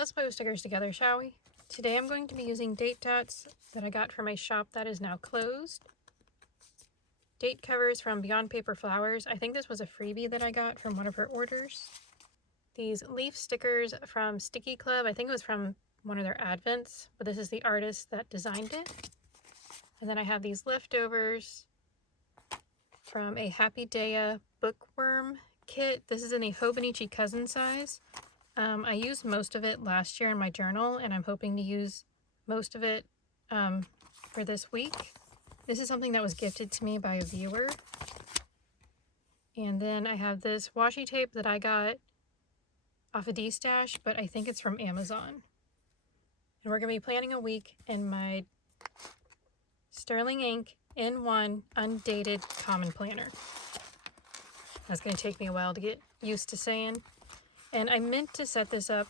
Let's put stickers together, shall we? Today I'm going to be using date dots that I got from a shop that is now closed. Date covers from BeyondPaperFlowers. I think this was a freebie that I got from one of her orders. These leaf stickers from StickiiClub. I think it was from one of their advents, but this is the artist that designed it. And then I have these leftovers from a Happy Daya Bookworm kit. This is in the Hobonichi cousin size. I used most of it last year in my journal, and I'm hoping to use most of it for this week. This is something that was gifted to me by a viewer. And then I have this washi tape that I got off of D-Stash, but I think it's from Amazon. And we're going to be planning a week in my Sterling Ink N1 undated common planner. That's going to take me a while to get used to saying. And I meant to set this up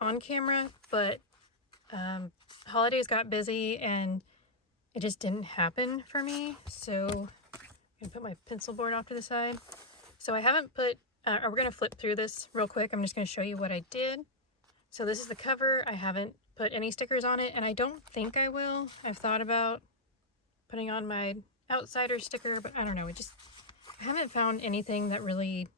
on camera, but holidays got busy and it just didn't happen for me. So I'm going to put my pencil board off to the side. So I haven't put, we're going to flip through this real quick. I'm just going to show you what I did. So this is the cover. I haven't put any stickers on it, and I don't think I will. I've thought about putting on my outsider sticker, but I don't know. I haven't found anything that really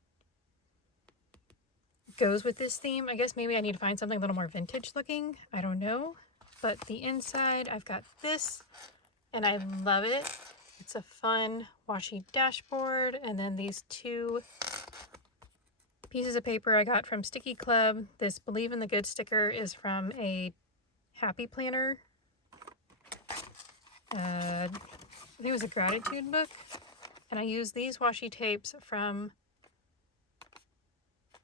goes with this theme. I guess maybe I need to find something a little more vintage looking. I don't know. But the inside, I've got this, and I love it. It's a fun washi dashboard, and then these two pieces of paper I got from StickiiClub. This Believe in the Good sticker is from a Happy Planner. I think it was a gratitude book. And I used these washi tapes from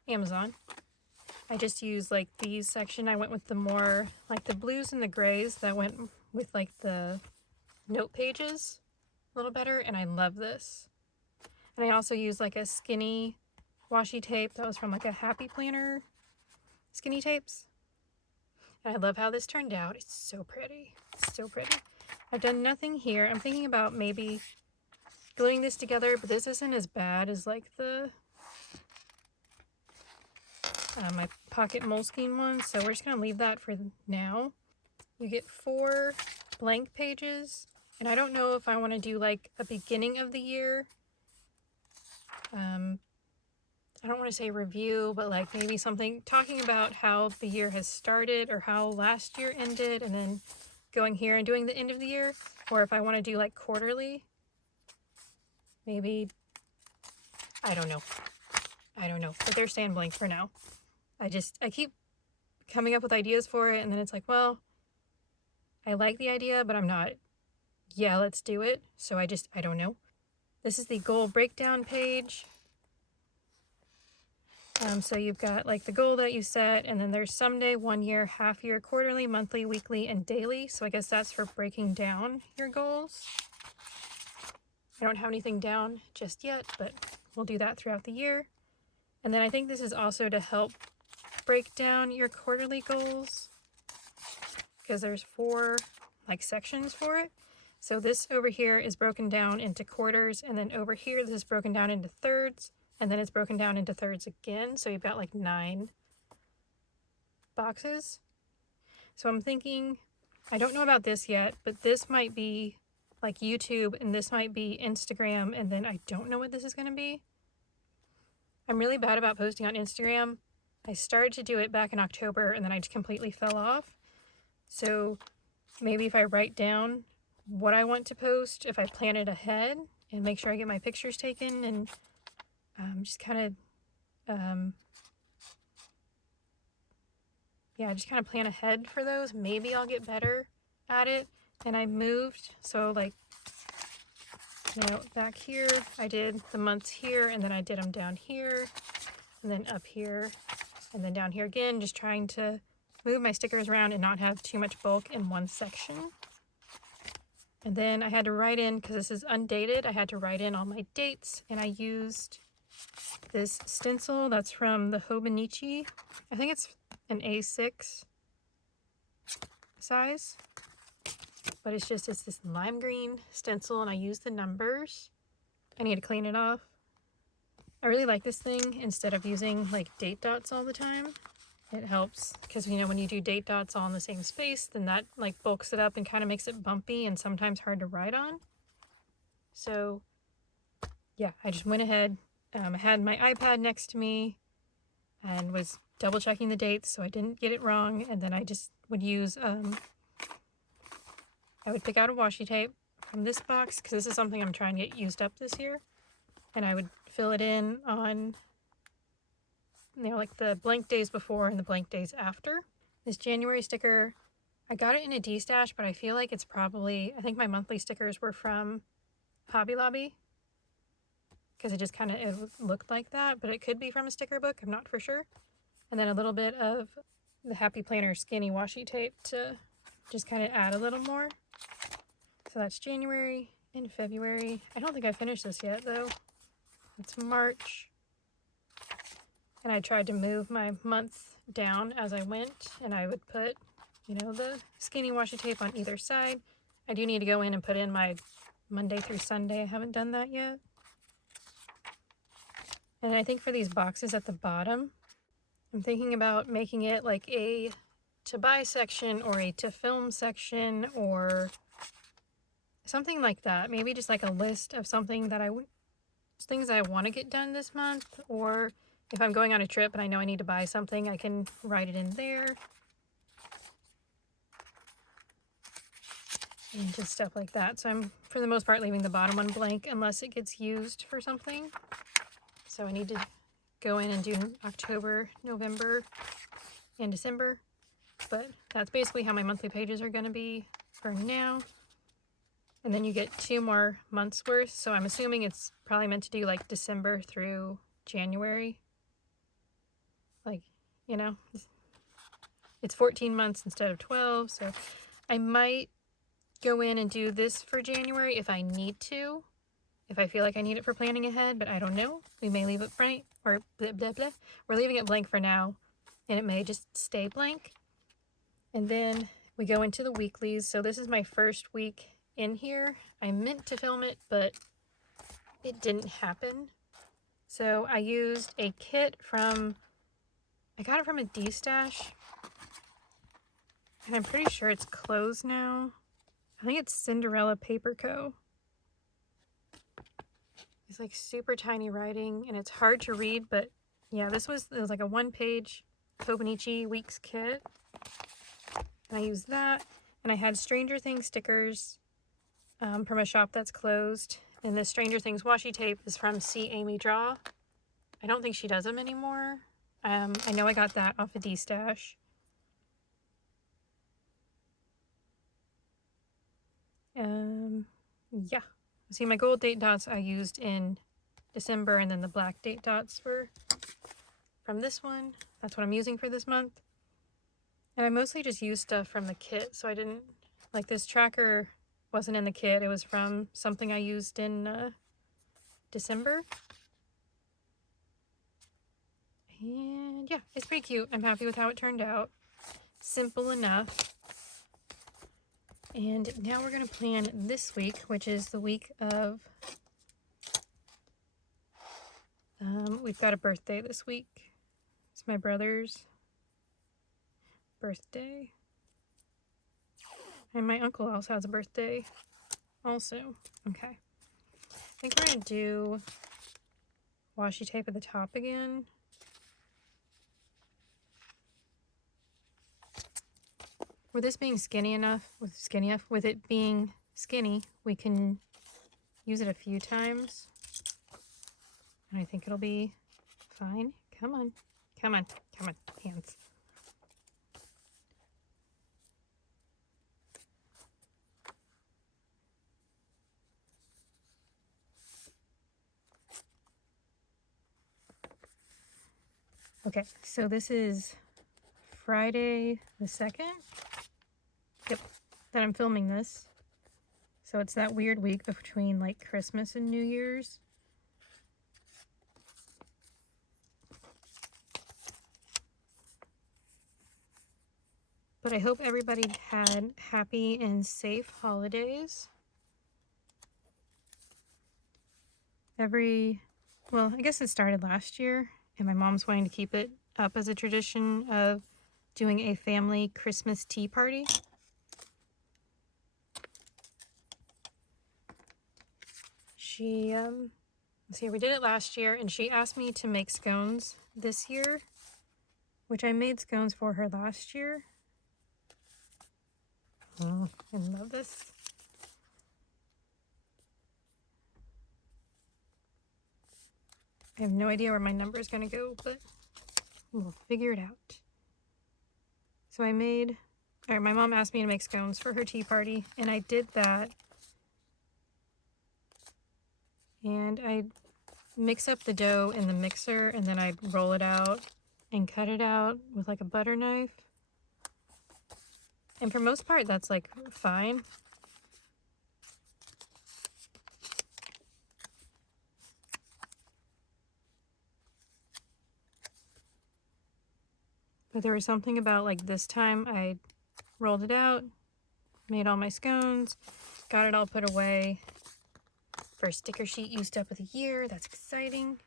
Amazon. I just used like these section. I went with the more like the blues and the grays that went with like the note pages a little better, and I love this. And I also used like a skinny washi tape that was from like a Happy Planner skinny tapes. And I love how this turned out. It's so pretty. It's so pretty. I've done nothing here. I'm thinking about maybe gluing this together, but this isn't as bad as like the my pocket Moleskine one, so we're just gonna leave that for now. You get 4 blank pages, and I don't know if I want to do like a beginning of the year. I don't want to say review, but like maybe something talking about how the year has started or how last year ended, and then going here and doing the end of the year, or if I want to do like quarterly. Maybe, I don't know, but they're staying blank for now. I keep coming up with ideas for it, and then it's like, well, I like the idea, but I'm not, yeah, let's do it. So I don't know. This is the goal breakdown page. So you've got like the goal that you set, and then there's someday, 1 year, half year, quarterly, monthly, weekly, and daily. So I guess that's for breaking down your goals. I don't have anything down just yet, but we'll do that throughout the year. And then I think this is also to help break down your quarterly goals, because there's 4 like sections for it. So this over here is broken down into quarters, and then over here this is broken down into thirds, and then it's broken down into thirds again. So you've got like 9 boxes. So I'm thinking, I don't know about this yet, but this might be like YouTube, and this might be Instagram, and then I don't know what this is going to be. I'm really bad about posting on Instagram. I started to do it back in October, and then I just completely fell off. So maybe if I write down what I want to post, if I plan it ahead and make sure I get my pictures taken, and just kind of just kind of plan ahead for those, maybe I'll get better at it. And I moved, so like, you know, back here I did the months here, and then I did them down here, and then up here, and then down here again, just trying to move my stickers around and not have too much bulk in one section. And then I had to write in, because this is undated, I had to write in all my dates, and I used this stencil that's from the Hobonichi. I think it's an A6 size, but it's this lime green stencil, and I used the numbers. I need to clean it off. I really like this thing instead of using like date dots all the time. it helps because, you know, when you do date dots all in the same space, then that like bulks it up and kind of makes it bumpy and sometimes hard to write on. So yeah, I just went ahead. I had my iPad next to me and was double checking the dates so I didn't get it wrong. And then I just would use, I would pick out a washi tape from this box because this is something I'm trying to get used up this year. And I would fill it in on, you know, like the blank days before and the blank days after. This January sticker, I got it in a D-stash, but I feel like it's probably, I think my monthly stickers were from Hobby Lobby because it just kind of looked like that, but it could be from a sticker book. I'm not for sure. And then a little bit of the Happy Planner skinny washi tape to just kind of add a little more. So that's January and February. I don't think I finished this yet though. It's March. And I tried to move my months down as I went, and I would put, you know, the skinny washi tape on either side. I do need to go in and put in my Monday through Sunday. I haven't done that yet. And I think for these boxes at the bottom, I'm thinking about making it like a to buy section or a to film section or something like that. Maybe just like a list of something that things I want to get done this month, or if I'm going on a trip and I know I need to buy something, I can write it in there. And just stuff like that. So I'm, for the most part, leaving the bottom one blank unless it gets used for something. So I need to go in and do October, November, and December. But that's basically how my monthly pages are going to be for now. And then you get 2 more months worth. So I'm assuming it's probably meant to do like December through January. Like, you know, it's 14 months instead of 12. So I might go in and do this for January if I need to. If I feel like I need it for planning ahead, but I don't know. We may leave it blank, or blah, blah, blah. We're leaving it blank for now, and it may just stay blank. And then we go into the weeklies. So this is my first week in here. I meant to film it, but it didn't happen. So I used a kit from, I got it from a D-stash, and I'm pretty sure it's closed now. I think it's Cinderella Paper Co. It's like super tiny writing and it's hard to read, but yeah, it was like a 1-page Hobonichi weeks kit. And I used that, and I had Stranger Things stickers from a shop that's closed. And the Stranger Things washi tape is from See Amy Draw. I don't think she does them anymore. I know I got that off a D-stash. Yeah. See, my gold date dots I used in December, and then the black date dots were from this one. That's what I'm using for this month. And I mostly just used stuff from the kit, so I didn't, like this tracker wasn't in the kit. It was from something I used in December. And yeah, it's pretty cute. I'm happy with how it turned out. Simple enough. And now we're going to plan this week, which is the week of, we've got a birthday this week. It's my brother's birthday. And my uncle also has a birthday also. Okay. I think we're going to do washi tape at the top again. With this being skinny enough, with it being skinny, we can use it a few times. And I think it'll be fine. Come on, come on, come on, hands. Okay, so this is Friday the 2nd. Yep, that I'm filming this. So it's that weird week between like Christmas and New Year's. But I hope everybody had happy and safe holidays. Well, I guess it started last year, and my mom's wanting to keep it up as a tradition of doing a family Christmas tea party. She, let's see, we did it last year, and she asked me to make scones this year, which I made scones for her last year. I love this. I have no idea where my number is going to go, but we'll figure it out. So my mom asked me to make scones for her tea party, and I did that. And I mix up the dough in the mixer, and then I'd roll it out and cut it out with like a butter knife. And for most part, that's like fine. But there was something about like this time I rolled it out, made all my scones, got it all put away. First sticker sheet used up with a year. That's exciting.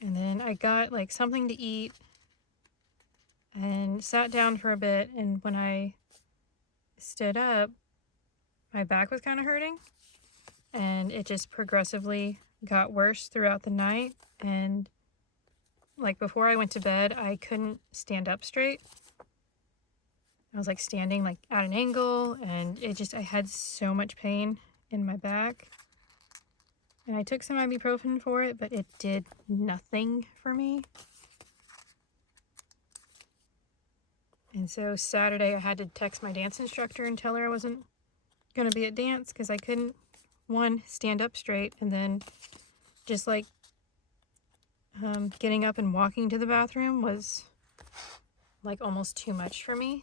And then I got like something to eat and sat down for a bit, and when I stood up, my back was kind of hurting, and it just progressively got worse throughout the night. And like before I went to bed, I couldn't stand up straight. I was like standing like at an angle, and I had so much pain in my back. And I took some ibuprofen for it, but it did nothing for me. And so Saturday I had to text my dance instructor and tell her I wasn't going to be at dance because I couldn't, one, stand up straight, and then just like getting up and walking to the bathroom was like almost too much for me.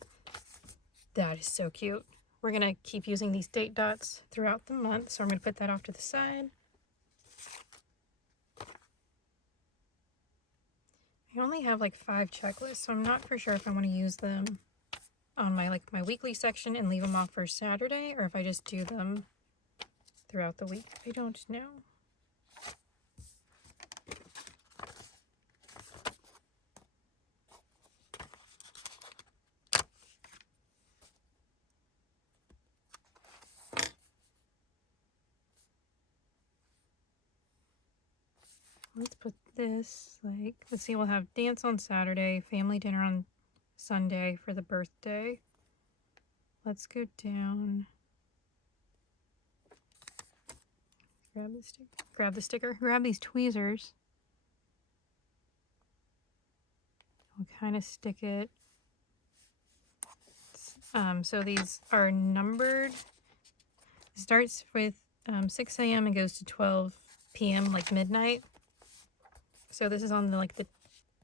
That is so cute. We're going to keep using these date dots throughout the month, so I'm going to put that off to the side. I only have like 5 checklists, so I'm not for sure if I want to use them on my weekly section and leave them off for Saturday, or if I just do them throughout the week. I don't know. Let's put this, like, let's see, we'll have dance on Saturday, family dinner on Sunday for the birthday. Let's go down. Grab the sticker. Grab the sticker. Grab these tweezers. We'll kind of stick it. So these are numbered. It starts with 6 a.m. and goes to 12 p.m. like midnight. So this is on the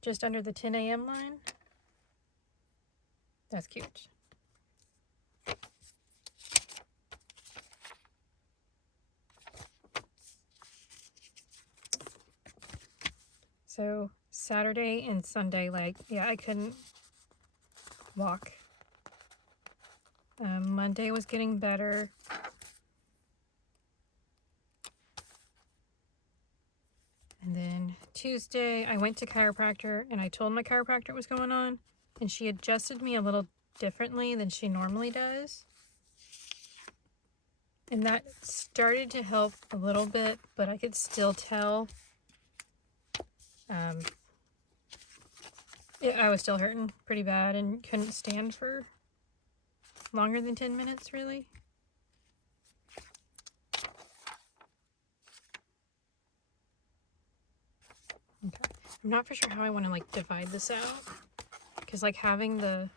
just under the 10 a.m. line. That's cute. So Saturday and Sunday, I couldn't walk. Monday was getting better. And then Tuesday, I went to chiropractor, and I told my chiropractor what was going on, and she adjusted me a little differently than she normally does. And that started to help a little bit, but I could still tell I was still hurting pretty bad and couldn't stand for longer than 10 minutes, really. Okay. I'm not for sure how I want to divide this out, because having the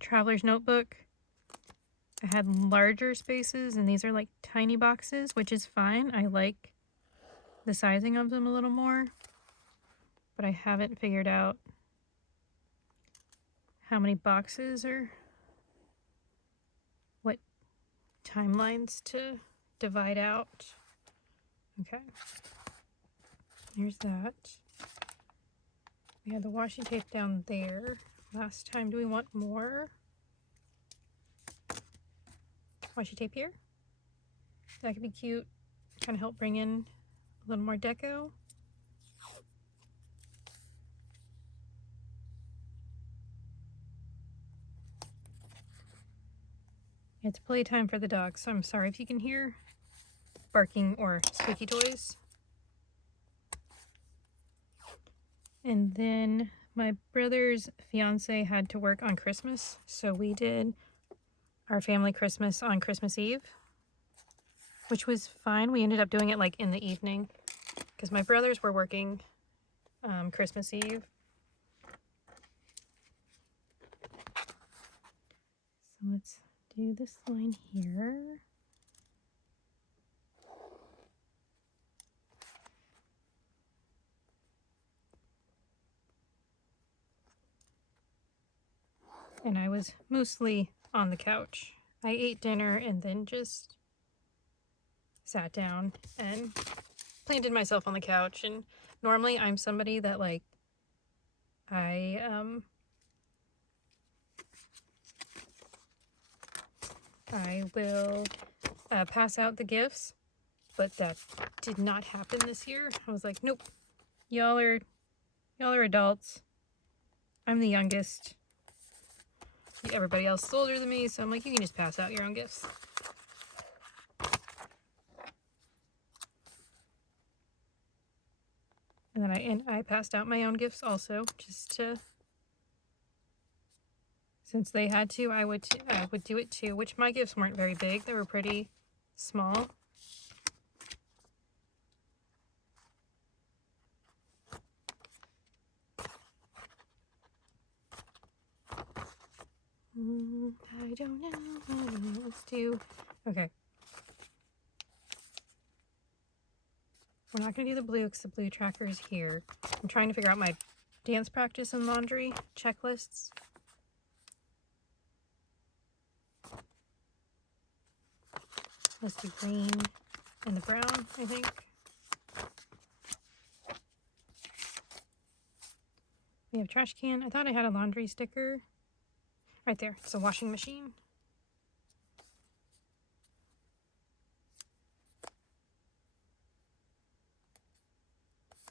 traveler's notebook, I had larger spaces, and these are tiny boxes, which is fine. I like the sizing of them a little more, but I haven't figured out how many boxes or what timelines to divide out. Okay, here's that. We had the washi tape down there last time. Do we want more washi tape here? That could be cute. Kind of help bring in a little more deco. It's playtime for the dog, so I'm sorry if you can hear barking or squeaky toys. And then my brother's fiance had to work on Christmas, so we did our family Christmas on Christmas Eve, which was fine. We ended up doing it like in the evening because my brothers were working Christmas Eve. So let's do this line here. And I was mostly on the couch. I ate dinner and then just sat down and planted myself on the couch. And normally I'm somebody that like, I will pass out the gifts, but that did not happen this year. I was like, nope, y'all are adults. I'm the youngest. Everybody else is older than me, so I'm like, you can just pass out your own gifts. And then I passed out my own gifts also, just to, since they had to, I would do it too, which my gifts weren't very big. They were pretty small. I don't know. Let's do, okay. We're not going to do the blue because the blue tracker is here. I'm trying to figure out my dance practice and laundry checklists. Let's do green and the brown, I think. We have trash can. I thought I had a laundry sticker. Right there. It's a washing machine.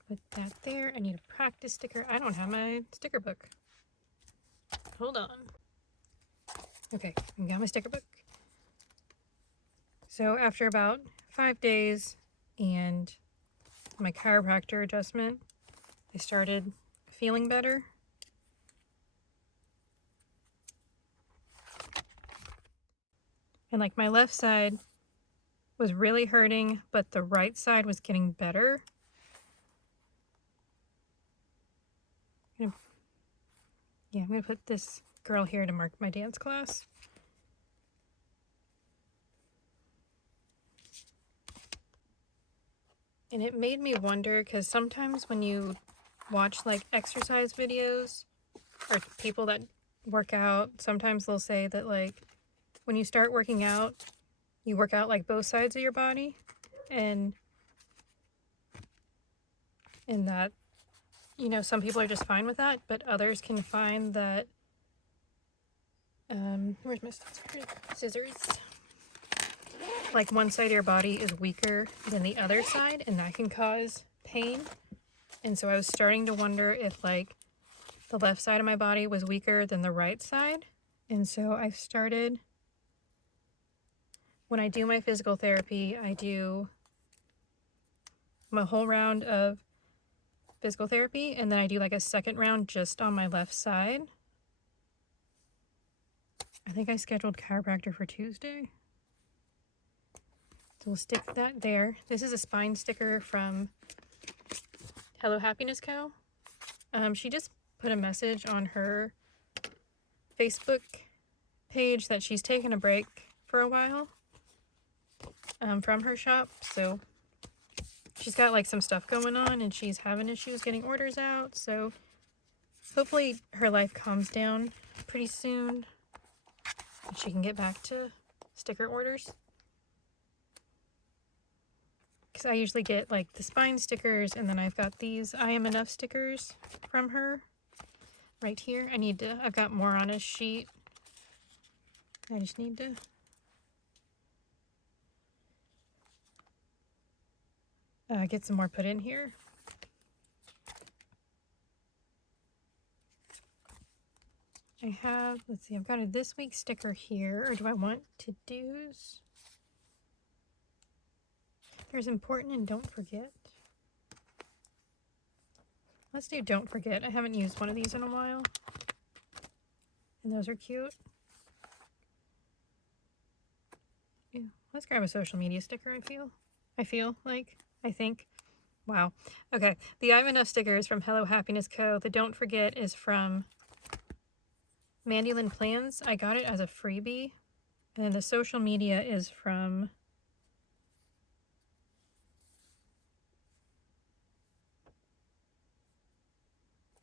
Put that there. I need a practice sticker. I don't have my sticker book. Hold on. Okay, I got my sticker book. So after about 5 days and my chiropractor adjustment, I started feeling better. And like my left side was really hurting, but the right side was getting better. I'm gonna put this girl here to mark my dance class. And it made me wonder, because sometimes when you watch like exercise videos or people that work out, sometimes they'll say that like when you start working out, you work out like both sides of your body, and that, you know, some people are just fine with that, but others can find that, where's my scissors? Like one side of your body is weaker than the other side, and that can cause pain. And so I was starting to wonder if like the left side of my body was weaker than the right side. And so I started, when I do my physical therapy, I do my whole round of physical therapy, and then I do like a second round just on my left side. I think I scheduled chiropractor for Tuesday. So we'll stick that there. This is a spine sticker from HelloHappinessCo. She just put a message on her Facebook page that she's taken a break for a while from her shop. So she's got like some stuff going on and she's having issues getting orders out. So hopefully her life calms down pretty soon and she can get back to sticker orders. Because I usually get like the spine stickers, and then I've got these I Am Enough stickers from her right here. I've got more on a sheet. I just need to get some more put in here. I have, let's see, I've got a this week sticker here, or do I want to-dos? There's important and don't forget. Let's do don't forget. I haven't used one of these in a while. And those are cute. Yeah, let's grab a social media sticker, I think. Wow. Okay, the I'm Enough sticker is from HelloHappinessCo. The don't forget is from MandyLynnPlans. I got it as a freebie. And the social media is from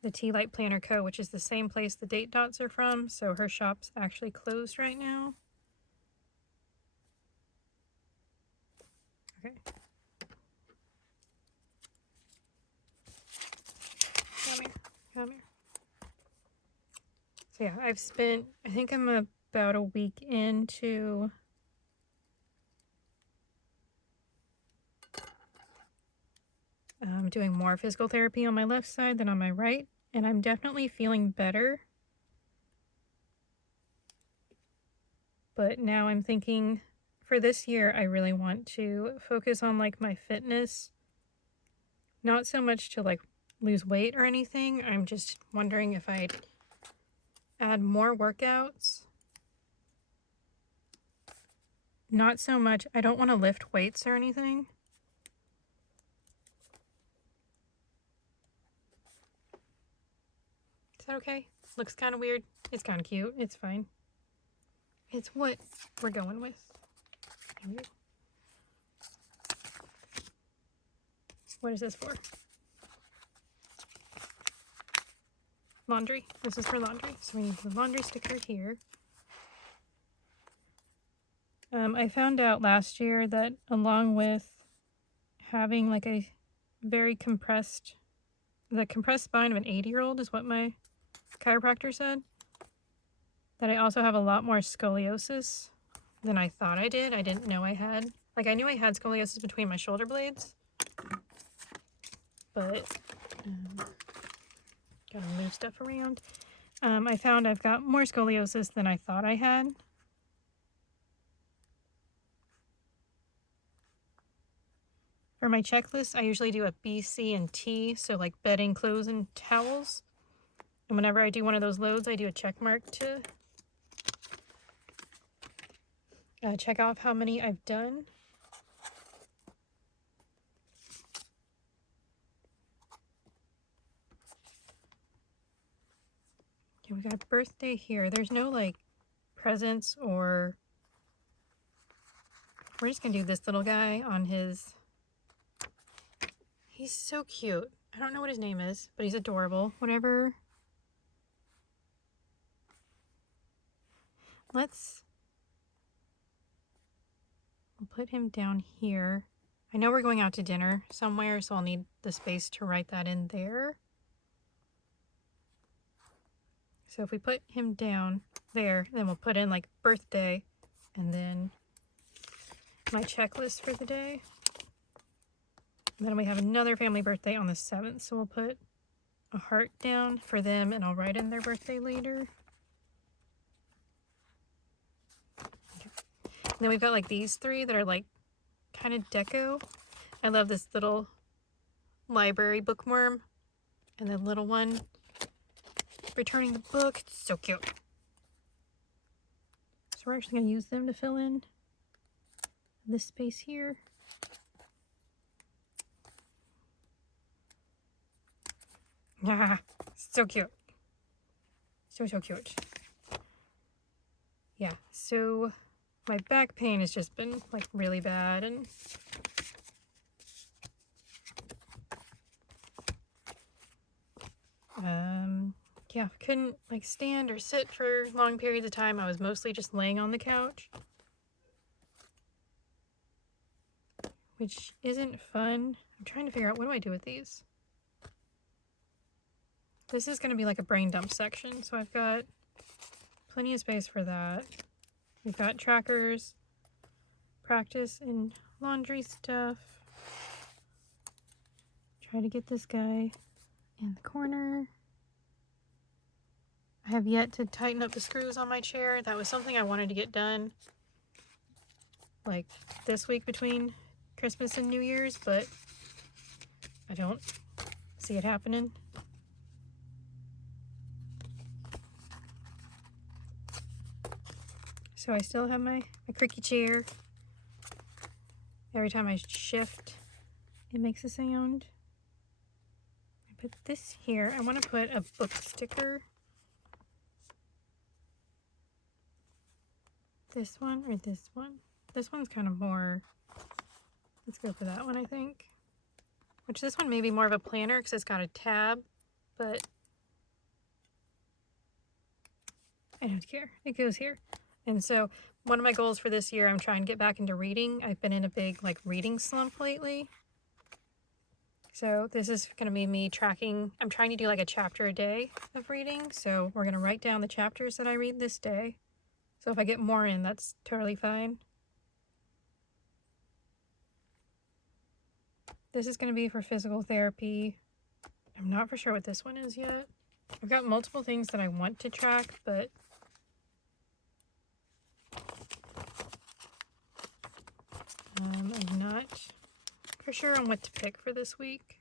the Tea Light Planner Co., which is the same place the date dots are from, so her shop's actually closed right now. Okay. Come here. So yeah, I've spent, I think I'm about a week into doing more physical therapy on my left side than on my right, and I'm definitely feeling better. But now I'm thinking for this year, I really want to focus on like my fitness, not so much to like lose weight or anything. I'm just wondering if I'd add more workouts. Not so much, I don't want to lift weights or anything. Is that okay? Looks kind of weird. It's kind of cute. It's fine. It's what we're going with. What is this for? Laundry. This is for laundry. So we need the laundry sticker here. I found out last year that along with having like a very compressed, the compressed spine of an 80-year-old is what my chiropractor said, that I also have a lot more scoliosis than I thought I did. I didn't know I had. Like, I knew I had scoliosis between my shoulder blades, but gotta move stuff around. I found I've got more scoliosis than I thought I had. For my checklist, I usually do a B, C, and T, so like bedding, clothes, and towels. And whenever I do one of those loads, I do a check mark to check off how many I've done. Okay, we got birthday here. There's no like presents or... We're just gonna do this little guy on his... He's so cute. I don't know what his name is, but he's adorable. Whatever. We'll put him down here. I know we're going out to dinner somewhere, so I'll need the space to write that in there. So if we put him down there, then we'll put in like birthday and then my checklist for the day. And then we have another family birthday on the 7th, so we'll put a heart down for them and I'll write in their birthday later. Okay. And then we've got like these three that are like kind of deco. I love this little library bookworm and the little one returning the book. It's so cute. So we're actually going to use them to fill in this space here. Ah, so cute. So cute. Yeah, so my back pain has just been like really bad, and yeah, couldn't like stand or sit for long periods of time. I was mostly just laying on the couch, which isn't fun. I'm trying to figure out, what do I do with these? This is going to be like a brain dump section, so I've got plenty of space for that. We've got trackers, practice and laundry stuff, Try to get this guy in the corner. I have yet to tighten up the screws on my chair. That was something I wanted to get done like this week between Christmas and New Year's, but I don't see it happening. So I still have my creaky chair. Every time I shift, it makes a sound. I put this here. I want to put a book sticker. This one or this one? This one's kind of more, let's go for that one, I think. Which this one may be more of a planner because it's got a tab, but I don't care. It goes here. And so one of my goals for this year, I'm trying to get back into reading. I've been in a big like reading slump lately. So this is going to be me tracking. I'm trying to do like a chapter a day of reading. So we're going to write down the chapters that I read this day. So if I get more in, that's totally fine. This is going to be for physical therapy. I'm not for sure what this one is yet. I've got multiple things that I want to track, but I'm not for sure on what to pick for this week.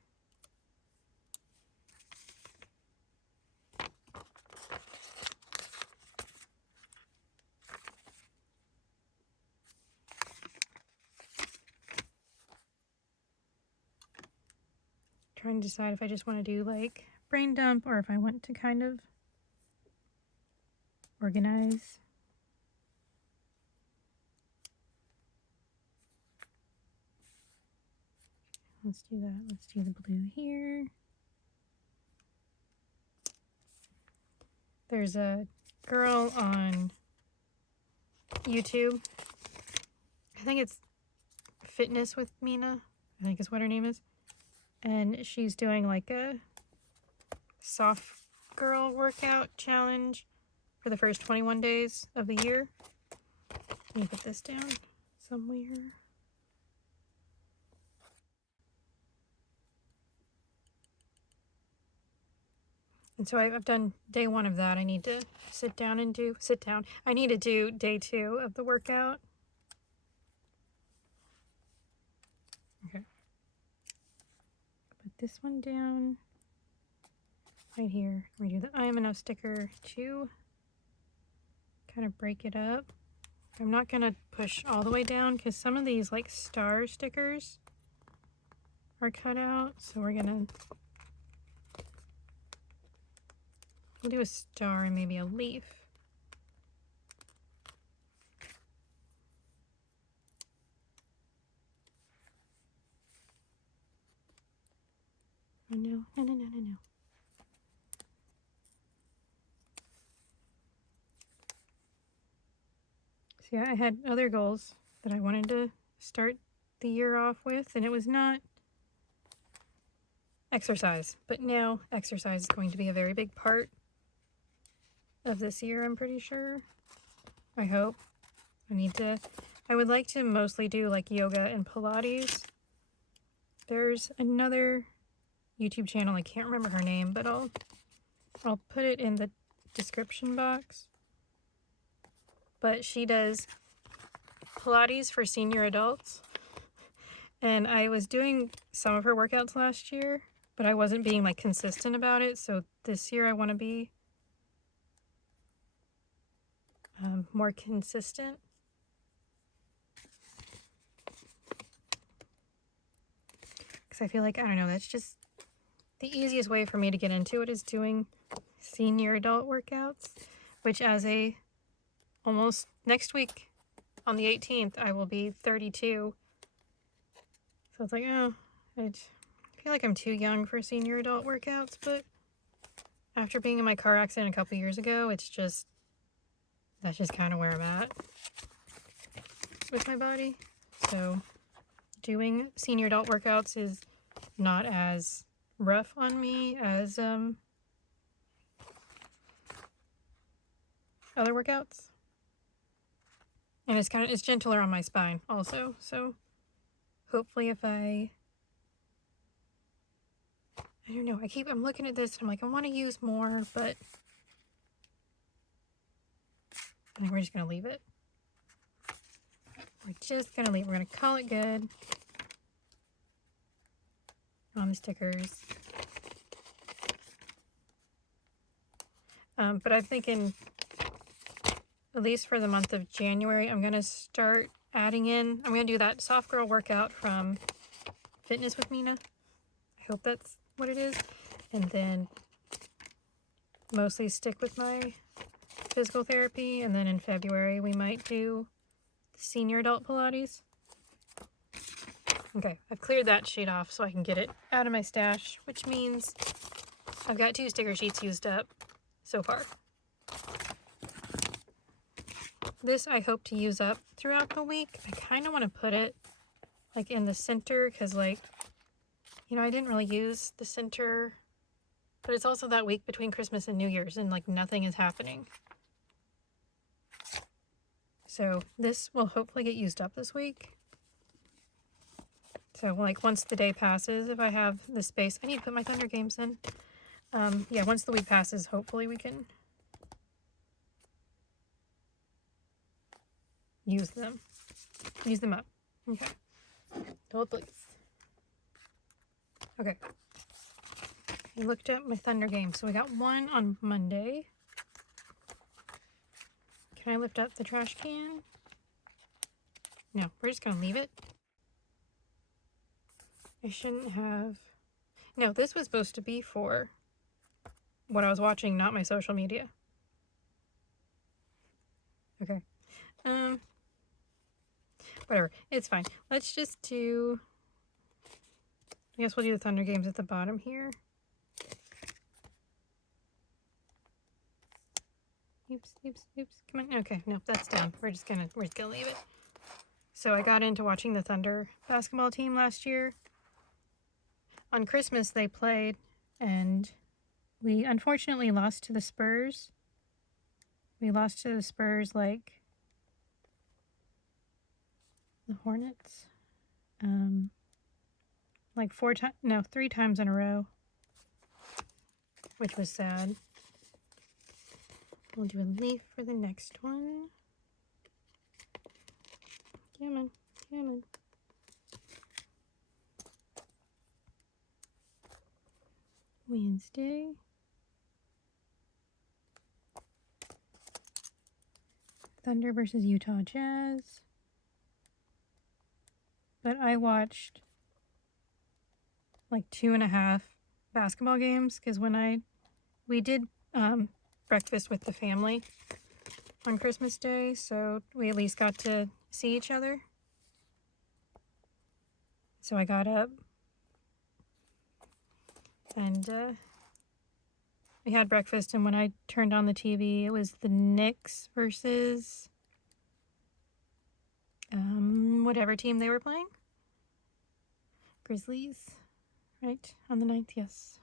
Trying to decide if I just want to do like brain dump or if I want to kind of organize. Let's do that. Let's do the blue here. There's a girl on YouTube. I think it's Fitness with Mina, I think is what her name is. And she's doing like a soft girl workout challenge for the first 21 days of the year. Let me put this down somewhere. And so I've done day 1 of that. I need to sit down. I need to do day 2 of the workout. Okay. Put this one down right here. We do the I am enough sticker to kind of break it up. I'm not gonna push all the way down because some of these like star stickers are cut out. So we'll do a star and maybe a leaf. Oh no, no. So yeah, I had other goals that I wanted to start the year off with, and it was not exercise, but now exercise is going to be a very big part of this year, I'm pretty sure. I hope. I would like to mostly do like yoga and Pilates. There's another YouTube channel, I can't remember her name, but I'll put it in the description box. But she does Pilates for senior adults. And I was doing some of her workouts last year, but I wasn't being like consistent about it. So this year I want to be more consistent. Because I feel like, I don't know, that's just the easiest way for me to get into it is doing senior adult workouts, which almost next week on the 18th, I will be 32. So it's like, oh, I feel like I'm too young for senior adult workouts, but after being in my car accident a couple years ago, that's just kind of where I'm at with my body. So doing senior adult workouts is not as rough on me as other workouts. And it's gentler on my spine also. So hopefully if I I don't know. I'm looking at this and I'm like, I want to use more, but I think we're just going to leave it. We're just going to leave it. We're going to call it good on the stickers. But I'm thinking, at least for the month of January, I'm going to start adding in, I'm going to do that soft girl workout from Fitness with Mina. I hope that's what it is. And then mostly stick with my physical therapy. And then in February, we might do senior adult Pilates. Okay, I've cleared that sheet off so I can get it out of my stash, which means I've got 2 sticker sheets used up so far. This I hope to use up throughout the week. I kind of want to put it like in the center because, like, you know, I didn't really use the center, but it's also that week between Christmas and New Year's and like nothing is happening. So this will hopefully get used up this week. So like once the day passes, if I have the space, I need to put my Thunder games in. Yeah, once the week passes, hopefully we can use them up. Okay. Hold please. Okay. I looked up my Thunder game. So we got one on Monday. Can I lift up the trash can? No, we're just gonna leave it. I shouldn't have. No, this was supposed to be for what I was watching, not my social media. Okay. Whatever. It's fine. Let's just do... I guess we'll do the Thunder games at the bottom here. Oops. Come on. Okay, no, that's done. We're just gonna leave it. So I got into watching the Thunder basketball team last year. On Christmas they played, and we unfortunately lost to the Spurs. We lost to the Spurs like the Hornets. Like 3 times in a row, which was sad. We'll do a leaf for the next one. Come on. Wednesday. Thunder versus Utah Jazz. But I watched like 2.5 basketball games because when we did breakfast with the family on Christmas Day, so we at least got to see each other. So I got up and we had breakfast, and when I turned on the TV, it was the Knicks versus whatever team they were playing. Grizzlies, right? On the 9th, yes.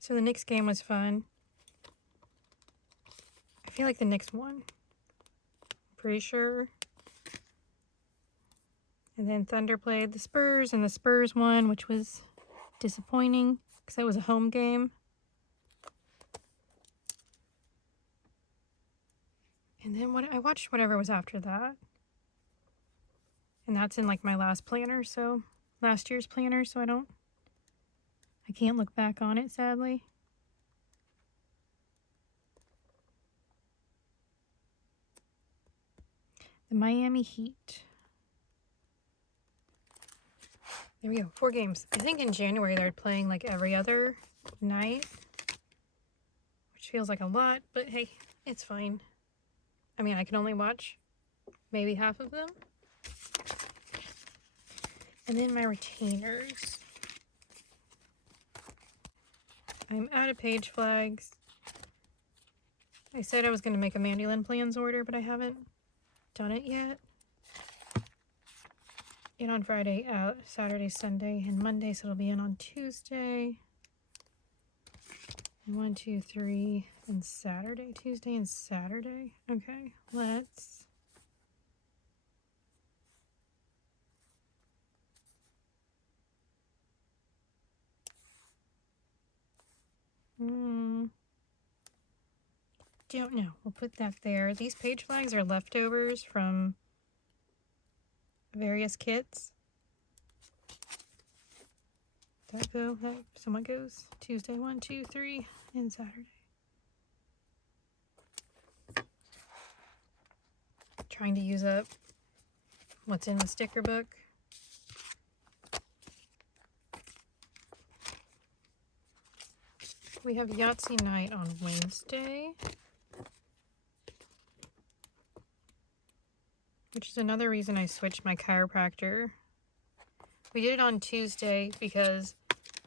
So the Knicks game was fun. I feel like the Knicks won. Pretty sure. And then Thunder played the Spurs, and the Spurs won, which was disappointing because that was a home game. And then I watched whatever was after that. And that's in like my last year's planner, so I can't look back on it, sadly. The Miami Heat. There we go, 4 games. I think in January they're playing like every other night, which feels like a lot, but hey, it's fine. I mean, I can only watch maybe half of them. And then my retainers. I'm out of page flags. I said I was going to make a MandyLynnPlans order, but I haven't done it yet. In on Friday, out Saturday, Sunday, and Monday, so it'll be in on Tuesday. 1, 2, 3, and Saturday. Tuesday and Saturday. Okay, let's... Don't know. We'll put that there. These page flags are leftovers from various kits. That somewhat goes Tuesday 1, 2, 3, and Saturday. Trying to use up what's in the sticker book. We have Yahtzee night on Wednesday, which is another reason I switched my chiropractor. We did it on Tuesday because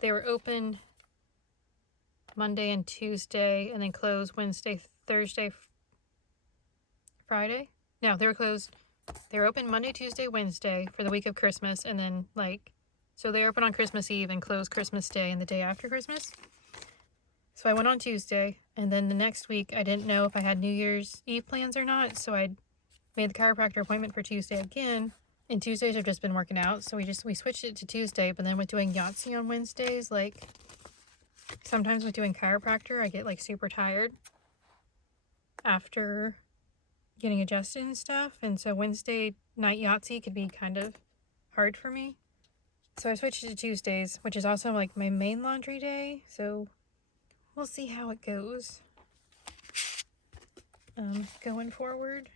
they were open Monday and Tuesday and then closed Wednesday, Thursday, Friday. No, they were closed. They were open Monday, Tuesday, Wednesday for the week of Christmas, and then so they open on Christmas Eve and close Christmas Day and the day after Christmas. So I went on Tuesday, and then the next week I didn't know if I had New Year's Eve plans or not, so I made the chiropractor appointment for Tuesday again. And Tuesdays have just been working out, so we switched it to Tuesday. But then with doing Yahtzee on Wednesdays, sometimes with doing chiropractor, I get super tired after getting adjusted and stuff, and so Wednesday night Yahtzee could be kind of hard for me. So I switched it to Tuesdays, which is also my main laundry day, so we'll see how it goes going forward.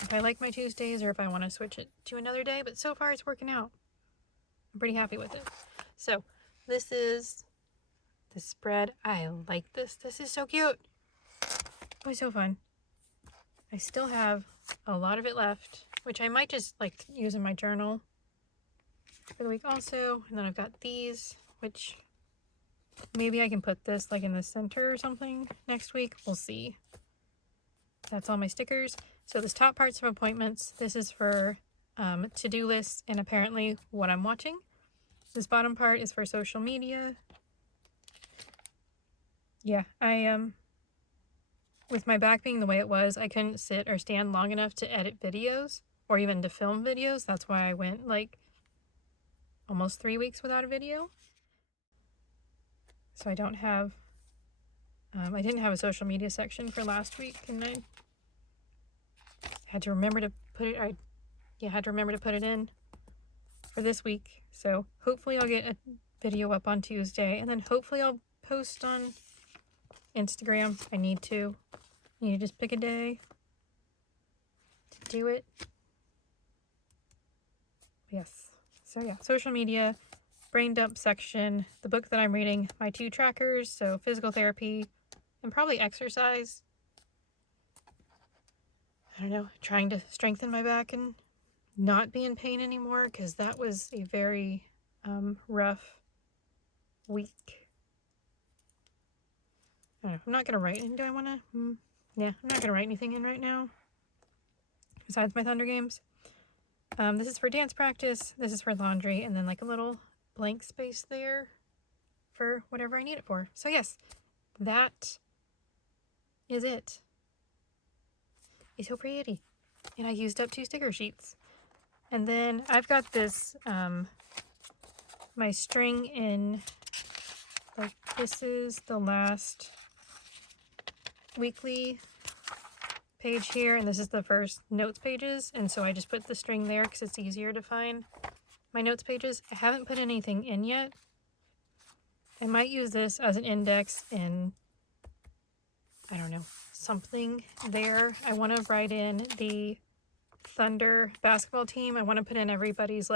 If I like my Tuesdays or if I want to switch it to another day, but so far it's working out. I'm pretty happy with it. So this is the spread. I like this. This is so cute. Oh, so fun. I still have a lot of it left, which I might just use in my journal for the week also. And then I've got these, which maybe I can put this in the center or something next week. We'll see. That's all my stickers. So this top part's for appointments. This is for to-do lists and apparently what I'm watching. This bottom part is for social media. Yeah, with my back being the way it was, I couldn't sit or stand long enough to edit videos or even to film videos. That's why I went almost 3 weeks without a video. So I don't have, I didn't have a social media section for last week, and I had to remember to put it, had to remember to put it in for this week. So hopefully I'll get a video up on Tuesday, and then hopefully I'll post on Instagram. I need to just pick a day to do it. Yes. So yeah, social media, brain dump section, the book that I'm reading, my 2 trackers, so physical therapy and probably exercise. I don't know, trying to strengthen my back and not be in pain anymore, because that was a very rough week. I don't know, I'm not going to write in. Do I want to? Yeah, I'm not going to write anything in right now besides my Thunder games. This is for dance practice, this is for laundry, and then a little blank space there for whatever I need it for. So yes, that is it. It's so pretty. And I used up 2 sticker sheets. And then I've got this, my string in, this is the last weekly page here, and this is the first notes pages, and so I just put the string there because it's easier to find my notes pages. I haven't put anything in yet. I might use this as an index in, I don't know, something there. I want to write in the Thunder basketball team. I want to put in everybody's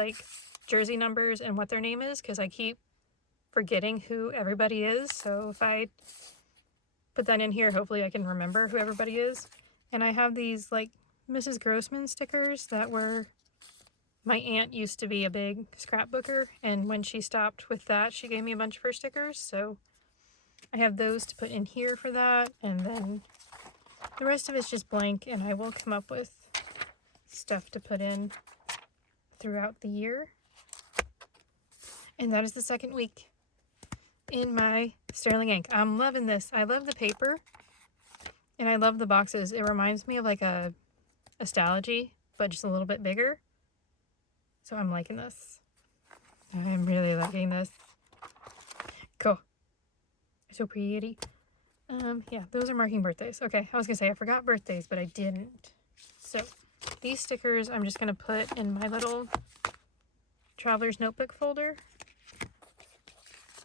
jersey numbers and what their name is, because I keep forgetting who everybody is. So if I put that in here, hopefully I can remember who everybody is. And I have these Mrs. Grossman stickers that were, my aunt used to be a big scrapbooker, and when she stopped with that, she gave me a bunch of her stickers. So I have those to put in here for that, and then the rest of it's just blank, and I will come up with stuff to put in throughout the year. And that is the second week in my sterling ink. I'm loving this. I love the paper, and I love the boxes. It reminds me of a Stalogy, but just a little bit bigger. So I'm liking this. I'm really liking this. Cool. So pretty. Yeah, those are marking birthdays. Okay, I was gonna say I forgot birthdays, but I didn't. So these stickers I'm just gonna put in my little traveler's notebook folder,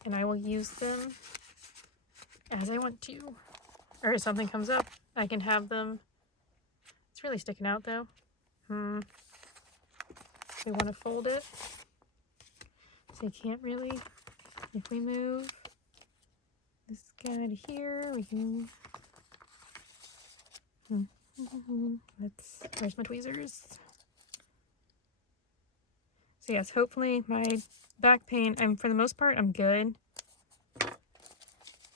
and I will use them as I want to. Or if something comes up, I can have them. It's really sticking out though. We want to fold it, so you can't really. If we move this guy to here, we can. Where's my tweezers? So yes, hopefully my back pain, for the most part, I'm good.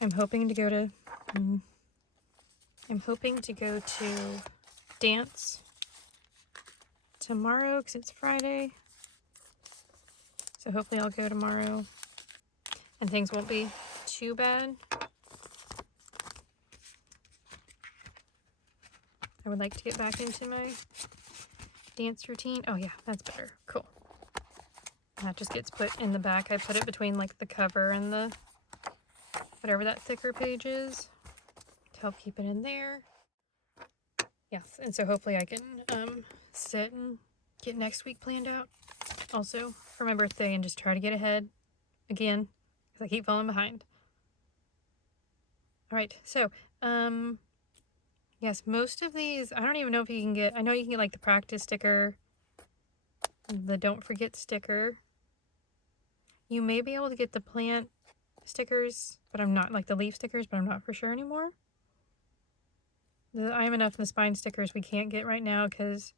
I'm hoping to go to dance tomorrow because it's Friday. So hopefully I'll go tomorrow and things won't be too bad. I would like to get back into my dance routine. Oh yeah, that's better. Cool. That just gets put in the back. I put it between like the cover and the whatever that thicker page is to help keep it in there. Yes, and so hopefully I can sit and get next week planned out also for my birthday and just try to get ahead again because I keep falling behind. All right, so yes, most of these, I don't even know if you can get, I know you can get like the practice sticker, the don't forget sticker. You may be able to get the plant stickers, but I'm not, like the leaf stickers, but I'm not for sure anymore. I have enough of the spine stickers we can't get right now because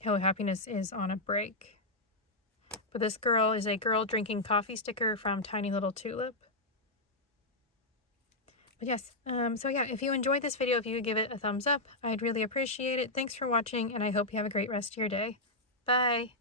Hello Happiness is on a break. But this girl is a girl drinking coffee sticker from TinyLittleTulip. But yes, so yeah, if you enjoyed this video, if you could give it a thumbs up, I'd really appreciate it. Thanks for watching, and I hope you have a great rest of your day. Bye!